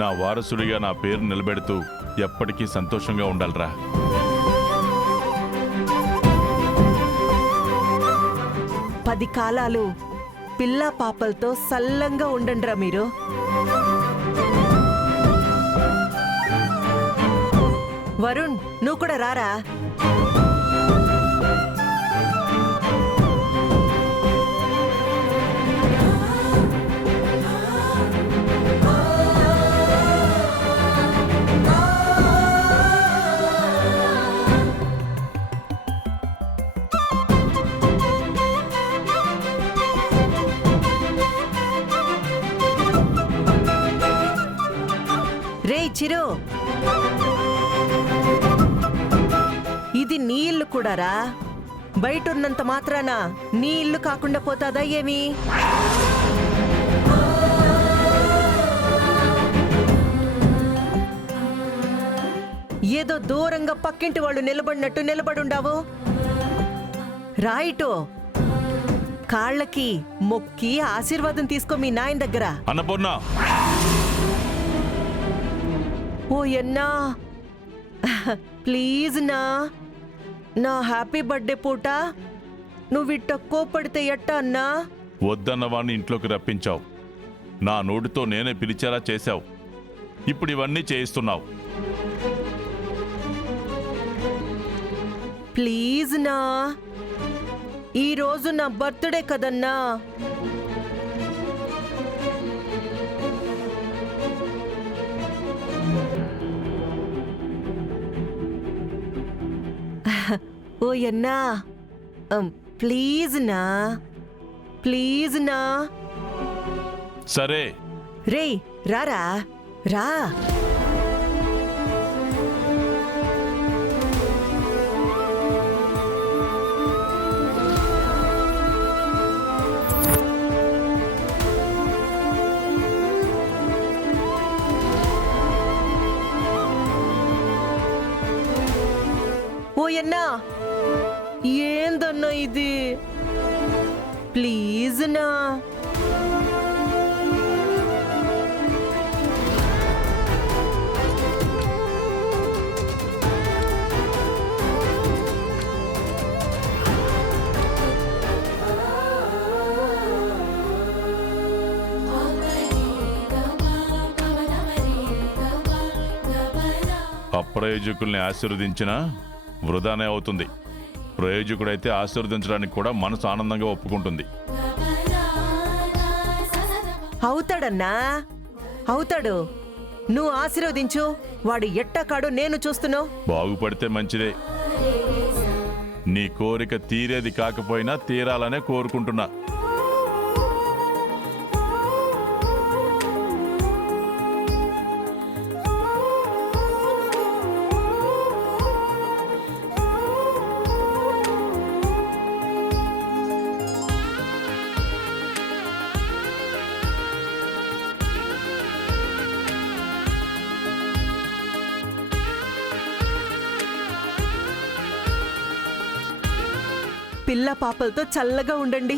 నా వారసుడిగా నా పేరు నిలబెడుతూ ఎప్పటికీ సంతోషంగా ఉండాలిరా. పది కాలాలు పిల్లా పాపలతో సల్లంగా ఉండండిరా మీరు. వరుణ్, నువ్వు కూడా రారా. రే చిరు, ఇది నీ ఇల్లు కూడారా. బయట ఉన్నంత మాత్రాన నీ ఇల్లు కాకుండా పోతాదా ఏమి? ఏదో దూరంగా పక్కింటి వాళ్ళు నిలబడినట్టు నిలబడుండావు. రాయిటో కాళ్ళకి మొక్కి ఆశీర్వాదం తీసుకో మీ నాయన దగ్గర. అన్నపూర్ణ, ఓ ఎన్నా, ప్లీజ్ నా హ్యాపీ బర్త్డే పూట నువ్విట్ట కోపడితే ఎట్టా అన్నా? వద్దన్నవాణ్ణి ఇంట్లోకి రప్పించావు. నా నోటితో నేనే పిలిచేలా చేశావు. ఇప్పుడు ఇవన్నీ చేయిస్తున్నావు. ప్లీజ్ నా, ఈరోజు నా బర్త్డే కదన్నా. ఓ ఎన్నా, ప్లీజ్ నా, ప్లీజ్ నా. సరే రే రారా, రా. ఓయన్నా, ఏందన్నా ఇది? ప్లీజ్ నా. అప్రయోజకుల్ని ఆశీర్వదించినా వృధానే అవుతుంది. ప్రయోజకుడైతే ఆశీర్వదించడానికి కూడా మనసు ఆనందంగా ఒప్పుకుంటుంది. అవుతాడన్నా, అవుతాడు. నువ్వు ఆశీర్వదించు. వాడు ఎట్టకాడు నేను చూస్తున్నావు. బాగుపడితే మంచిదే. నీ కోరిక తీరేది కాకపోయినా తీరాలనే కోరుకుంటున్నా. పిల్ల పాపలతో చల్లగా ఉండండి.